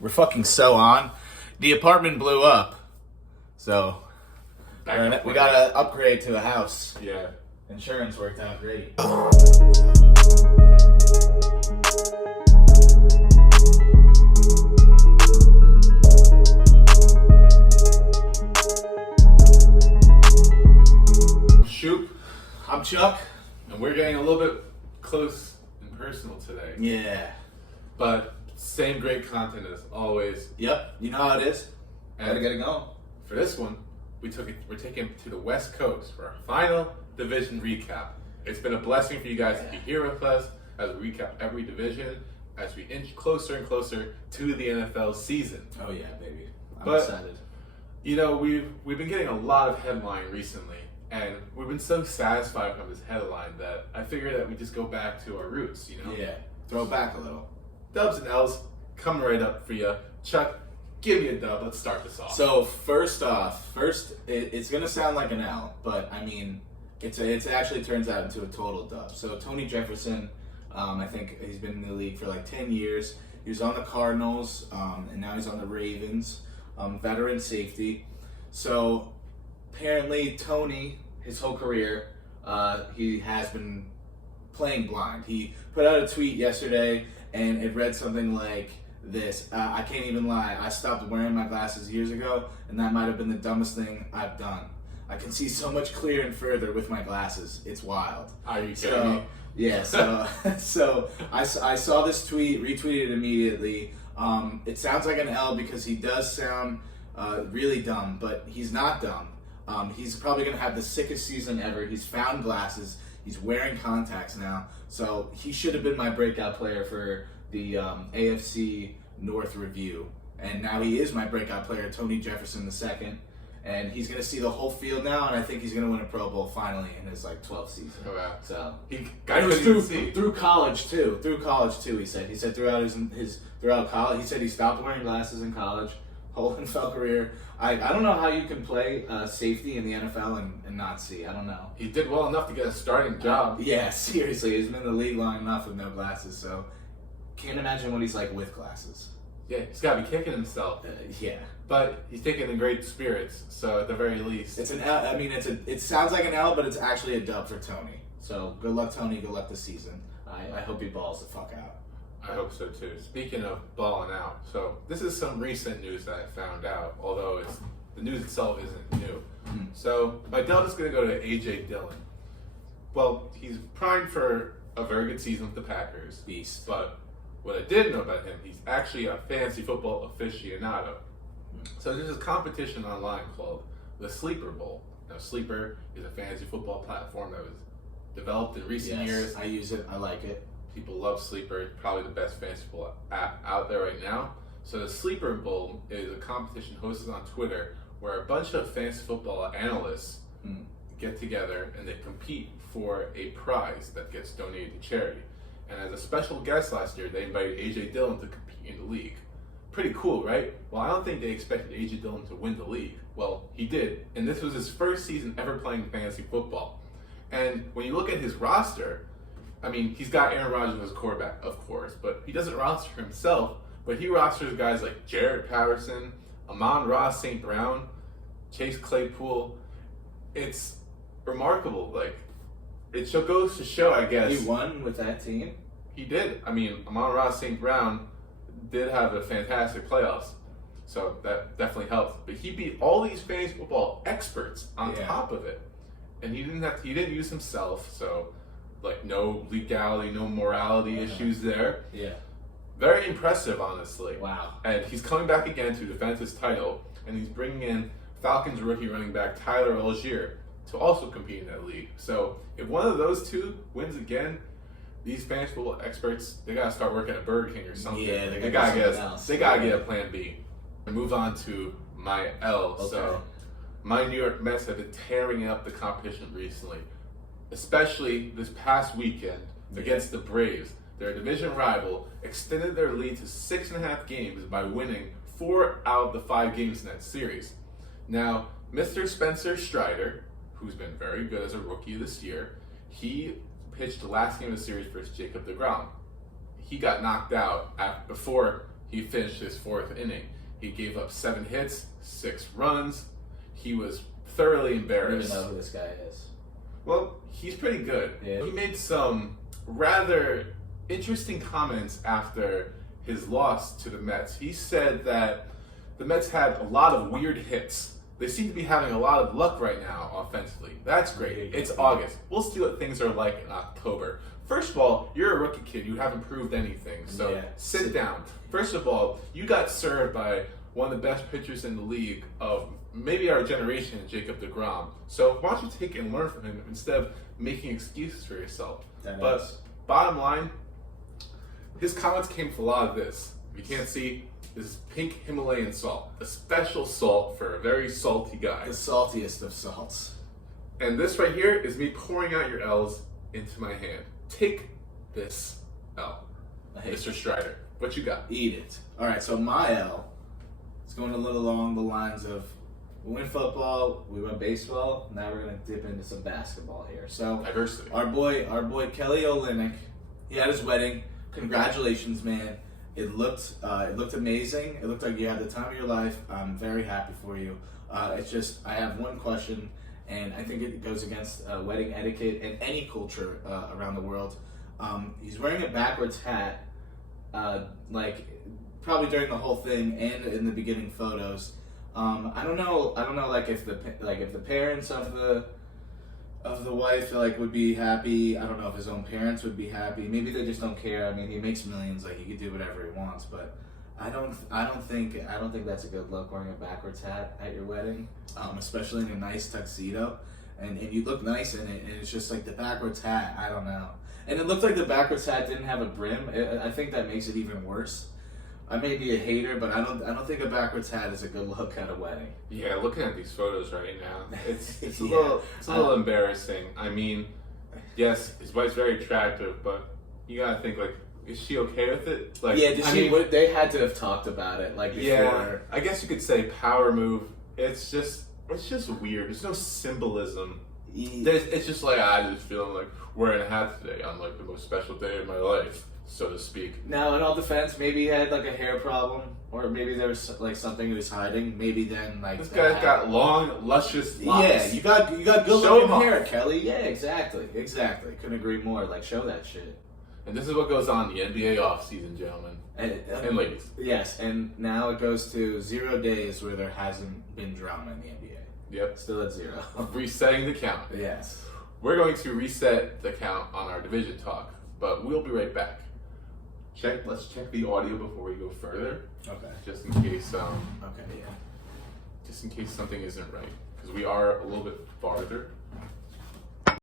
We're fucking so on. The apartment blew up, so we gotta upgrade to a house. Yeah. Insurance worked out great. Shoop, I'm Chuck. and we're getting a little bit close and personal today. Yeah. But same great content as always. Yep. You know how it is. Gotta get it going. For this one, we're taking it to the West Coast for our final division recap. It's been a blessing for you guys to be here with us as we recap every division as we inch closer and closer to the NFL season. Oh yeah, baby. I'm But- excited. You know, we've been getting a lot of headline recently, and we've been so satisfied from this headline that I figured that we just go back to our roots, you know? Yeah. Throw it back a little. Dubs and L's coming right up for you. Chuck, give me a dub. Let's start this off. So first off, it's gonna sound like an L, but I mean, it actually turns out into a total dub. So Tony Jefferson, I think he's been in the league for like 10 years. He was on the Cardinals, and now he's on the Ravens, veteran safety. So apparently Tony, his whole career, he has been playing blind. He put out a tweet yesterday, and it read something like this: I can't even lie, I stopped wearing my glasses years ago, and that might have been the dumbest thing I've done. I can see so much clearer and further with my glasses. It's wild. Are you kidding me? Yeah, so I saw this tweet, retweeted it immediately. It sounds like an L because he does sound really dumb, but he's not dumb. He's probably going to have the sickest season ever. He's found glasses. He's wearing contacts now. So he should have been my breakout player for the AFC North review. And now he is my breakout player, Tony Jefferson II. And he's going to see the whole field now, and I think he's going to win a Pro Bowl finally in his 12th season. Oh, wow. So He it was couldn't even see. through college too. Through college too, he said. He said throughout throughout college, he said he stopped wearing glasses in college, whole NFL career. I don't know how you can play safety in the NFL and not see. I don't know. He did well enough to get a starting job. Yeah, seriously, he's been in the league long enough with no glasses, so can't imagine what he's like with glasses. Yeah, he's got to be kicking himself. Yeah, But he's taking in great spirits, so at the very least. it's an L. I mean, it sounds like an L, but it's actually a dub for Tony. So good luck, Tony. Good luck this season. I hope he balls the fuck out. I hope so too. Speaking of balling out, so this is some recent news that I found out, although the news itself isn't new. So my dub is going to go to AJ Dillon. Well, he's primed for a very good season with the Packers. Beast. But what I did know about him, he's actually a fantasy football aficionado. So there's this competition online called the Sleeper Bowl. Now, Sleeper is a fantasy football platform that was developed in recent years. I use it. I like it. People love Sleeper. It's probably the best fantasy football app out there right now. So the Sleeper Bowl is a competition hosted on Twitter where a bunch of fantasy football analysts get together and they compete for a prize that gets donated to charity. And as a special guest last year, they invited AJ Dillon to compete in the league. Pretty cool, right? Well, I don't think they expected AJ Dillon to win the league. Well, he did. And this was his first season ever playing fantasy football. And when you look at his roster, I mean, he's got Aaron Rodgers as quarterback, of course, but he doesn't roster himself. But he rosters guys like Jared Patterson, Amon-Ra St. Brown, Chase Claypool. It's remarkable. It goes to show, I guess. He won with that team. He did. I mean, Amon-Ra St. Brown did have a fantastic playoffs, so that definitely helped. But he beat all these fantasy football experts on top of it, and he didn't use himself. So, no legality, no morality issues there. Yeah. Very impressive, honestly. Wow. And he's coming back again to defend his title, and he's bringing in Falcons rookie running back Tyler Algier to also compete in that league. So if one of those two wins again, these fantasy football experts, they gotta start working at Burger King or something. Yeah, they gotta get a plan B. And move on to my L. Okay. So my New York Mets have been tearing up the competition recently, especially this past weekend against the Braves. Their division rival extended their lead to 6.5 games by winning 4 out of the 5 games in that series. Now, Mr. Spencer Strider, who's been very good as a rookie this year, he pitched the last game of the series versus Jacob deGrom. He got knocked out before He finished his 4th inning. He gave up 7 hits, 6 runs. He was thoroughly I don't embarrassed. even know who this guy is. Well, he's pretty good. Yeah. He made some rather interesting comments after his loss to the Mets. He said that the Mets had a lot of weird hits. They seem to be having a lot of luck right now offensively. That's great. It's August. We'll see what things are like in October. First of all, you're a rookie kid. You haven't proved anything. So sit down. First of all, you got served by one of the best pitchers in the league of maybe our generation, Jacob deGrom. So why don't you take and learn from him instead of making excuses for yourself? But bottom line, his comments came from a lot of this. If you can't see, this is pink Himalayan salt, a special salt for a very salty guy. The saltiest of salts. And this right here is me pouring out your L's into my hand. Take this L, Mr. Strider. What you got? Eat it. All right, so my L is going a little along the lines of we went football, we went baseball. Now we're gonna dip into some basketball here. So Diversity. Our boy Kelly Olynyk, he had his wedding. Congratulations, man! It looked amazing. It looked like you had the time of your life. I'm very happy for you. It's just I have one question, and I think it goes against wedding etiquette and any culture around the world. He's wearing a backwards hat, like probably during the whole thing and in the beginning photos. I don't know, like if the parents of the wife like would be happy. I don't know if his own parents would be happy. Maybe they just don't care. I mean, he makes millions, like he could do whatever he wants. But I don't think that's a good look, wearing a backwards hat at your wedding, especially in a nice tuxedo. And you look nice in it, and it's just like the backwards hat. I don't know. And it looked like the backwards hat didn't have a brim. I think that makes it even worse. I may be a hater, but I don't think a backwards hat is a good look at a wedding. Yeah, looking at these photos right now, it's a little embarrassing. I mean, yes, his wife's very attractive, but you gotta think like, is she okay with it? Like, yeah, they had to have talked about it like before. Yeah, I guess you could say power move. It's just weird. There's no symbolism. It's just like I just feeling like wearing a hat today on like the most special day of my life, so to speak. Now, in all defense, maybe he had like a hair problem, or maybe there was like something he was hiding. Maybe then like this guy's got long, luscious locks. Yeah, you got good looking hair, Kelly. Yeah, exactly. Couldn't agree more. Like, show that shit. And this is what goes on in the NBA offseason, gentlemen and ladies. Yes, and now it goes to 0 days where there hasn't been drama in the NBA. Yep, still at 0. Resetting the count. Yes, we're going to reset the count on our division talk, but we'll be right back. Let's check the audio before we go further. Okay. Just in case. Okay. Yeah. Just in case something isn't right, because we are a little bit farther